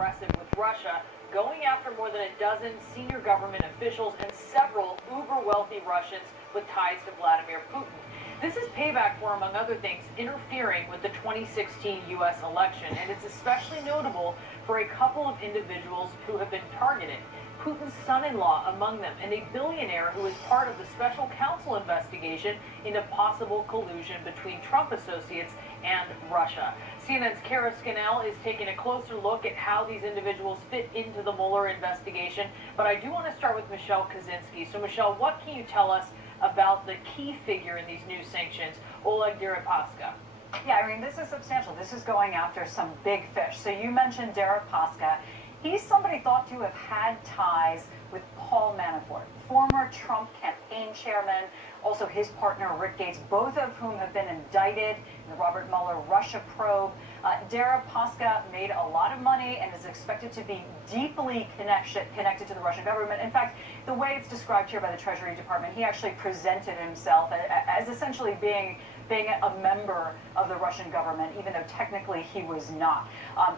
aggressive with Russia, going after more than a dozen senior government officials and several uber-wealthy Russians with ties to Vladimir Putin. This is payback for, among other things, interfering with the 2016 U.S. election, and it's especially notable for a couple of individuals who have been targeted. Putin's son-in-law among them, and a billionaire who is part of the special counsel investigation into possible collusion between Trump associates and Russia. CNN's Kara Scannell is taking a closer look at how these individuals fit into the Mueller investigation, but I do want to start with Michelle Kaczynski. So Michelle, what can you tell us about the key figure in these new sanctions, Oleg Deripaska? Yeah, I mean, this is substantial. This is going after some big fish. So you mentioned Deripaska. He's somebody thought to have had ties with Paul Manafort, former Trump campaign chairman, also his partner Rick Gates, both of whom have been indicted in the Robert Mueller Russia probe. Deripaska made a lot of money and is expected to be deeply connected to the Russian government. In fact, the way it's described here by the Treasury Department, he actually presented himself as essentially being a member of the Russian government, even though technically he was not.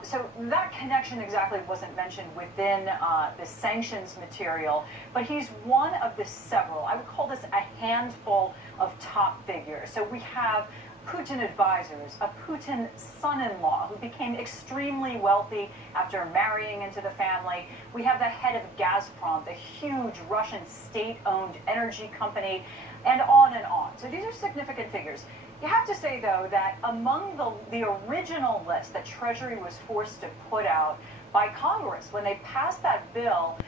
So that connection exactly wasn't mentioned within the sanctions material, but he's one of the several, I would call this a handful of top figures. So we have Putin advisors, a Putin son-in-law who became extremely wealthy after marrying into the family. We have the head of Gazprom, the huge Russian state-owned energy company, and on and on. So these are significant figures. You have to say, though, that among the original list that Treasury was forced to put out by Congress when they passed that bill,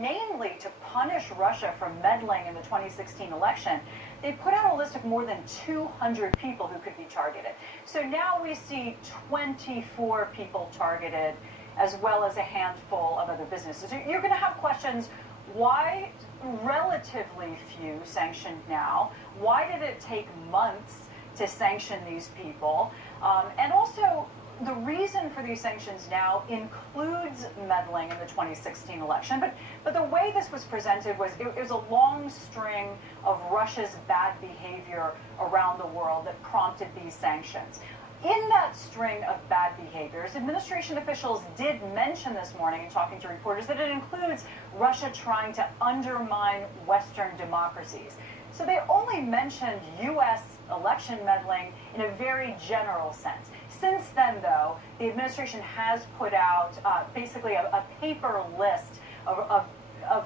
mainly to punish Russia for meddling in the 2016 election, they put out a list of more than 200 people who could be targeted. So now we see 24 people targeted, as well as a handful of other businesses. You're going to have questions. Why relatively few sanctioned now? Why did it take months to sanction these people? And also, the reason for these sanctions now includes meddling in the 2016 election, but the way this was presented was it was a long string of Russia's bad behavior around the world that prompted these sanctions. In that string of bad behaviors, administration officials did mention this morning in talking to reporters that it includes Russia trying to undermine Western democracies. So they only mentioned U.S. election meddling in a very general sense. Since then, though, the administration has put out basically a paper list of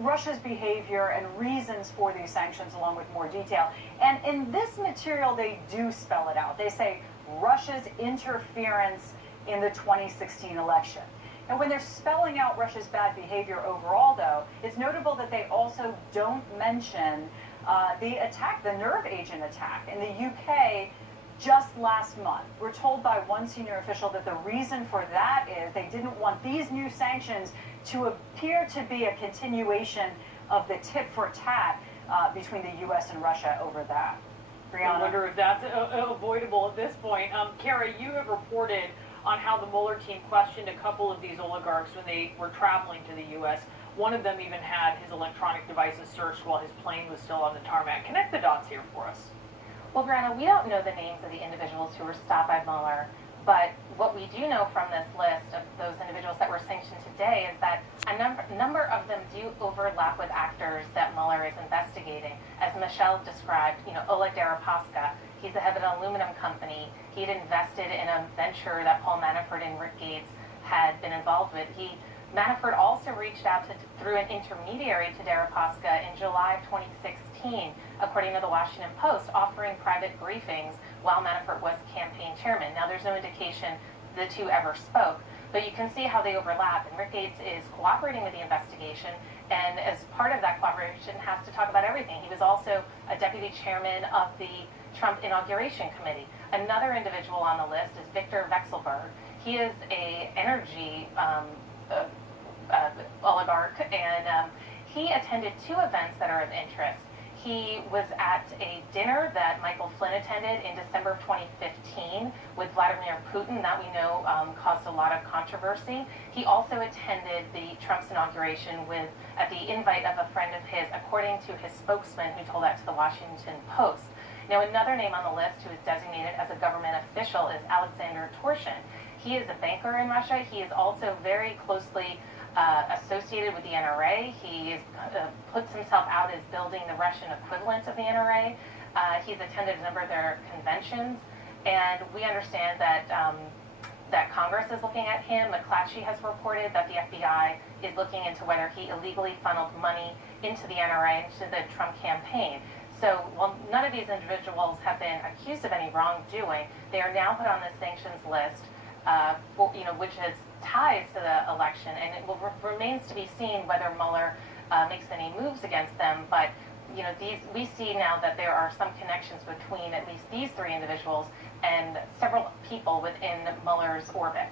Russia's behavior and reasons for these sanctions, along with more detail. And in this material, they do spell it out. They say Russia's interference in the 2016 election. And when they're spelling out Russia's bad behavior overall, though, it's notable that they also don't mention the attack, the nerve agent attack in the UK just last month. We're told by one senior official that the reason for that is they didn't want these new sanctions to appear to be a continuation of the tit for tat between the U.S. and Russia over that. Brianna? I wonder if that's avoidable at this point. Kara, you have reported on how the Mueller team questioned a couple of these oligarchs when they were traveling to the U.S. One of them even had his electronic devices searched while his plane was still on the tarmac. Connect the dots here for us. Well, Brianna, we don't know the names of the individuals who were stopped by Mueller, but what we do know from this list of those individuals that were sanctioned today is that a number of them do overlap with actors that Mueller is investigating. As Michelle described, Oleg Deripaska, he's the head of an aluminum company. He'd invested in a venture that Paul Manafort and Rick Gates had been involved with. Manafort also reached out through an intermediary to Deripaska in July of 2016, according to the Washington Post, offering private briefings while Manafort was campaign chairman. Now, there's no indication the two ever spoke, but you can see how they overlap. And Rick Gates is cooperating with the investigation, and as part of that cooperation has to talk about everything. He was also a deputy chairman of the Trump Inauguration Committee. Another individual on the list is Victor Vekselberg. He is an energy oligarch, and he attended two events that are of interest. He was at a dinner that Michael Flynn attended in December of 2015 with Vladimir Putin, that we know caused a lot of controversy. He also attended Trump's inauguration at the invite of a friend of his, according to his spokesman, who told that to the Washington Post. Now, another name on the list who is designated as a government official is Alexander Torshin. He is a banker in Russia. He is also very closely associated with the NRA. He puts himself out as building the Russian equivalent of the NRA. He's attended a number of their conventions, and we understand that that Congress is looking at him. McClatchy has reported that the FBI is looking into whether he illegally funneled money into the NRA, into the Trump campaign. So while none of these individuals have been accused of any wrongdoing, they are now put on the sanctions list, which has ties to the election, and it remains to be seen whether Mueller makes any moves against them. But we see now that there are some connections between at least these three individuals and several people within Mueller's orbit.